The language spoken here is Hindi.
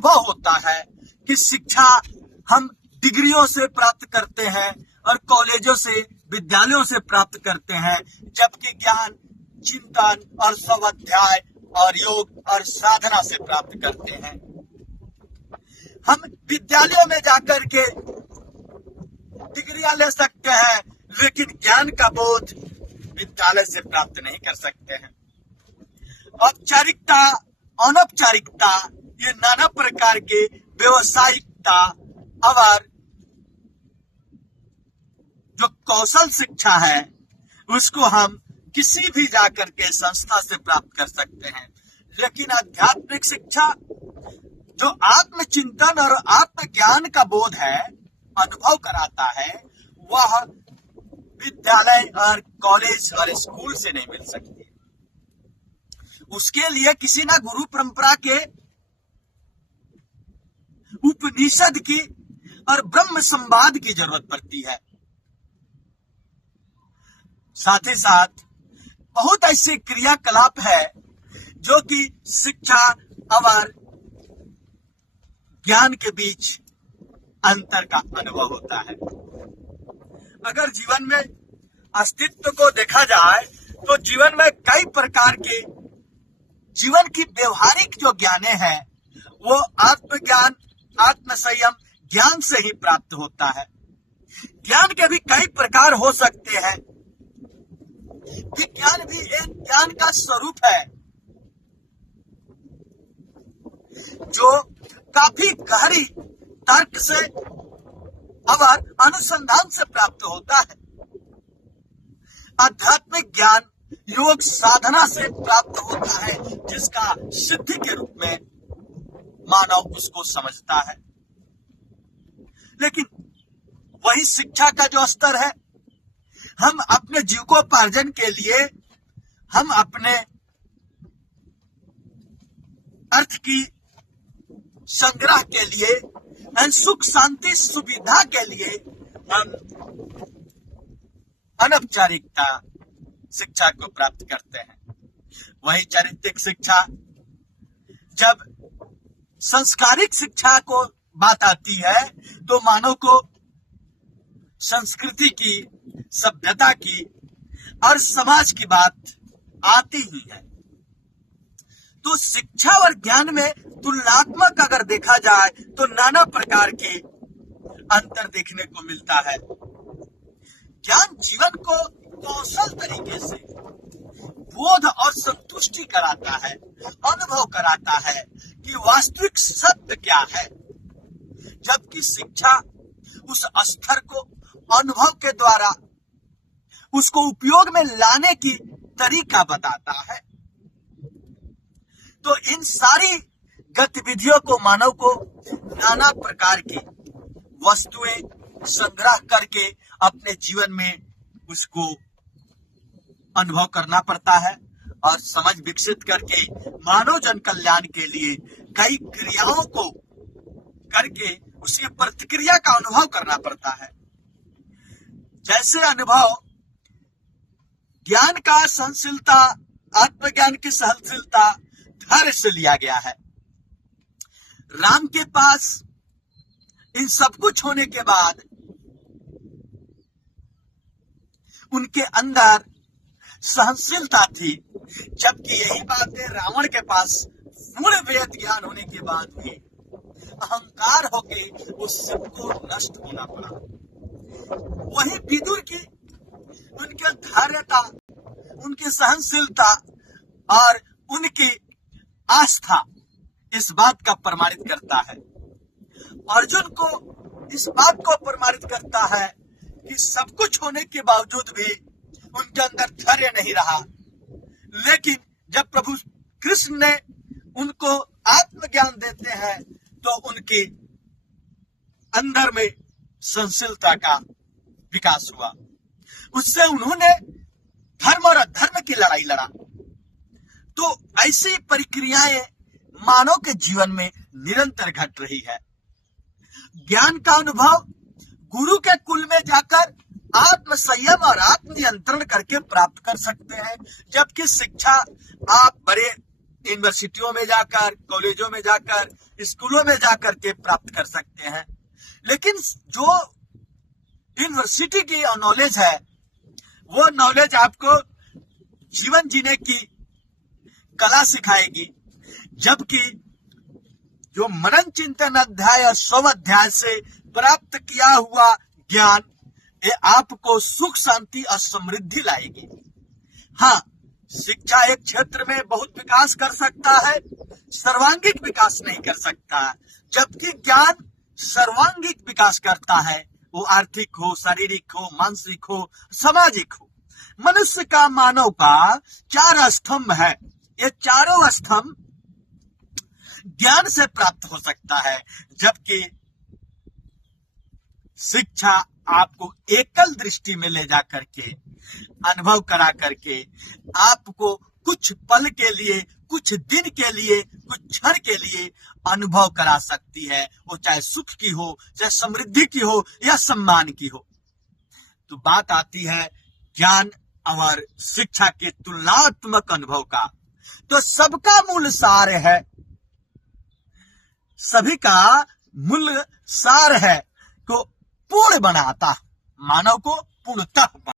अनुभव होता है कि शिक्षा हम डिग्रियों से प्राप्त करते हैं और कॉलेजों से, विद्यालयों से प्राप्त करते हैं, जबकि ज्ञान चिंतन और स्वाध्याय और योग और साधना से प्राप्त करते हैं। हम विद्यालयों में जाकर के डिग्रियां ले सकते हैं, लेकिन ज्ञान का बोध विद्यालय से प्राप्त नहीं कर सकते हैं। औपचारिकता, अनौपचारिकता, ये नाना प्रकार के व्यवसायिकता और जो कौशल शिक्षा है उसको हम किसी भी जाकर के संस्था से प्राप्त कर सकते हैं, लेकिन आध्यात्मिक शिक्षा जो आत्मचिंतन और आत्मज्ञान का बोध है, अनुभव कराता है, वह विद्यालय और कॉलेज और स्कूल से नहीं मिल सकती। उसके लिए किसी ना गुरु परंपरा के, उपनिषद की और ब्रह्म संवाद की जरूरत पड़ती है। साथ ही साथ बहुत ऐसे क्रियाकलाप है जो कि शिक्षा और ज्ञान के बीच अंतर का अनुभव होता है। अगर जीवन में अस्तित्व को देखा जाए तो जीवन में कई प्रकार के जीवन की व्यवहारिक जो ज्ञाने हैं वो आत्मज्ञान, आत्मसंयम ज्ञान से ही प्राप्त होता है। ज्ञान के भी कई प्रकार हो सकते हैं। विज्ञान भी एक ज्ञान का स्वरूप है जो काफी गहरी तर्क से और अनुसंधान से प्राप्त होता है। आध्यात्मिक ज्ञान योग साधना से प्राप्त होता है, जिसका सिद्धि के रूप में मानव उसको समझता है। लेकिन वही शिक्षा का जो स्तर है, हम अपने जीविकोपार्जन के लिए, हम अपने अर्थ की संग्रह के लिए, सुख शांति सुविधा के लिए हम अनौपचारिकता शिक्षा को प्राप्त करते हैं। वही चारित्रिक शिक्षा, जब संस्कारिक शिक्षा को बात आती है तो मानव को संस्कृति की, सभ्यता की और समाज की बात आती ही है। तो शिक्षा और ज्ञान में तुलनात्मक अगर देखा जाए तो नाना प्रकार के अंतर देखने को मिलता है। ज्ञान जीवन को कौशल तरीके से बोध और संतुष्टि कराता है, अनुभव कराता है कि वास्तविक सत्य क्या है, जबकि शिक्षा उस स्तर को अनुभव के द्वारा उसको उपयोग में लाने की तरीका बताता है। तो इन सारी गतिविधियों को मानव को नाना प्रकार की वस्तुएं संग्रह करके अपने जीवन में उसको अनुभव करना पड़ता है और समझ विकसित करके मानव जन कल्याण के लिए कई क्रियाओं को करके उसकी प्रतिक्रिया का अनुभव करना पड़ता है। जैसे अनुभव ज्ञान का सहनशीलता, आत्मज्ञान की सहनशीलता धैर्य से लिया गया है। राम के पास इन सब कुछ होने के बाद उनके अंदर सहनशीलता थी, जबकि यही बातें रावण के पास पूर्ण वेद ज्ञान होने के बाद भी अहंकार होके उस सबको नष्ट होना पड़ा। वही विदुर की उनके धैर्यता, उनकी सहनशीलता और उनकी आस्था इस बात का प्रमाणित करता है। अर्जुन को इस बात को प्रमाणित करता है कि सब कुछ होने के बावजूद भी उनके अंदर धैर्य नहीं रहा, लेकिन जब प्रभु कृष्ण ने उनको आत्मज्ञान देते हैं तो उनके अंदर में सहनशीलता का विकास हुआ। उससे उन्होंने धर्म और अधर्म की लड़ाई लड़ा। तो ऐसी प्रक्रियाएं मानव के जीवन में निरंतर घट रही है। ज्ञान का अनुभव गुरु के कुल में जाकर आत्म संयम और आत्म नियंत्रण करके प्राप्त कर सकते हैं, जबकि शिक्षा आप बड़े यूनिवर्सिटियों में जाकर, कॉलेजों में जाकर, स्कूलों में जाकर के प्राप्त कर सकते हैं। लेकिन जो यूनिवर्सिटी की नॉलेज है, वो नॉलेज आपको जीवन जीने की कला सिखाएगी, जबकि जो मनन चिंतन अध्याय और 100 अध्याय से प्राप्त किया हुआ ज्ञान ये आपको सुख, शांति और समृद्धि लाएगी। हाँ, शिक्षा एक क्षेत्र में बहुत विकास कर सकता है, सर्वांगीण विकास नहीं कर सकता, जबकि ज्ञान सर्वांगीण विकास करता है। वो आर्थिक हो, शारीरिक हो, मानसिक हो, सामाजिक हो। मनुष्य का, मानव का 4 स्तंभ है। ये चारों स्तंभ ज्ञान से प्राप्त हो सकता है, जबकि शिक्षा आपको एकल दृष्टि में ले जा करके, अनुभव करा करके, आपको कुछ पल के लिए, कुछ दिन के लिए, कुछ क्षण के लिए अनुभव करा सकती है। वो चाहे सुख की हो, चाहे समृद्धि की हो या सम्मान की हो। तो बात आती है ज्ञान और शिक्षा के तुलनात्मक अनुभव का। तो सबका मूल सार है, सभी का मूल सार है को पूर्ण बनाता, मानव को पूर्णतः